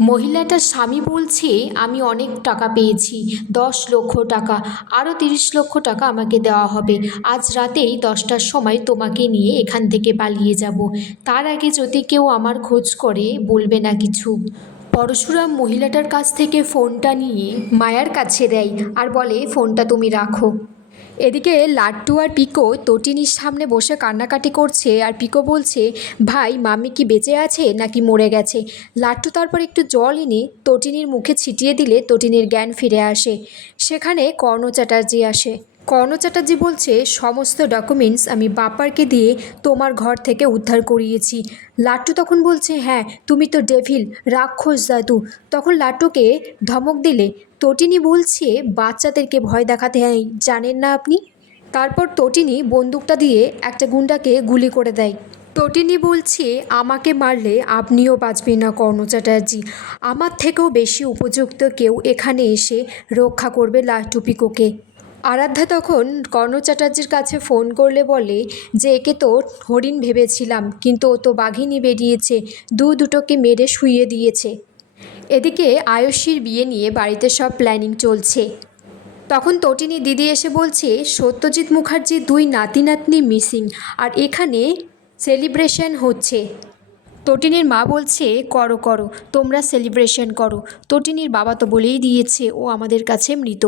মহিলাটার স্বামী বলছে, আমি অনেক টাকা পেয়েছি, দশ লক্ষ টাকা, আরও তিরিশ লক্ষ টাকা আমাকে দেওয়া হবে। আজ রাতেই দশটার সময় তোমাকে নিয়ে এখান থেকে পালিয়ে যাব। তার আগে যদি কেউ আমার খোঁজ করে, বলবে না কিছু। পরশুরাম মহিলাটার কাছ থেকে ফোনটা নিয়ে মায়ার কাছে দেয় আর বলে, ফোনটা তুমি রাখো। এদিকে লাট্টু আর পিকো তটিনির সামনে বসে কান্নাকাটি করছে আর পিকো বলছে, ভাই, মাম্মি কি বেঁচে আছে নাকি মরে গেছে? লাট্টু তারপর একটু জল এনে তটিনির মুখে ছিটিয়ে দিলে তটিনির জ্ঞান ফিরে আসে। সেখানে কর্ণ চ্যাটার্জি আসে। কর্ণ চ্যাটার্জি বলছে, সমস্ত ডকুমেন্টস আমি বাপারকে দিয়ে তোমার ঘর থেকে উদ্ধার করিয়েছি। লাট্টু তখন বলছে হ্যাঁ তুমি তো ডেভিল রাক্ষস দাদু তখন লাট্টুকে ধমক দিলে, তটিনী বলছে, বাচ্চাদেরকে ভয় দেখাতে হয়, জানেন না আপনি? তারপর তটিনী বন্দুকটা দিয়ে একটা গুন্ডাকে গুলি করে দেয়। তটিনী বলছে, আমাকে মারলে আপনিও বাঁচবেন না কর্ণ চ্যাটার্জি। আমার থেকেও বেশি উপযুক্ত কেউ এখানে এসে রক্ষা করবে লাট্টু পিকোকে। আরাধ্যা তখন কর্ণ চ্যাটার্জির কাছে ফোন করলে বলে যে, একে তো হরিণ ভেবেছিলাম, কিন্তু ও তো বাঘিনী বেরিয়েছে, দু দুটোকে মেরে শুইয়ে দিয়েছে। এদিকে আয়ুষীর বিয়ে নিয়ে বাড়িতে সব প্ল্যানিং চলছে। তখন তটিনী দিদি এসে বলছে, সত্যজিৎ মুখার্জির দুই নাতি নাতনি মিসিং, আর এখানে সেলিব্রেশন হচ্ছে। তটিনীর মা বলছে, করো করো, তোমরা সেলিব্রেশন করো। তটিনীর বাবা তো বলেই দিয়েছে, ও আমাদের কাছে মৃত।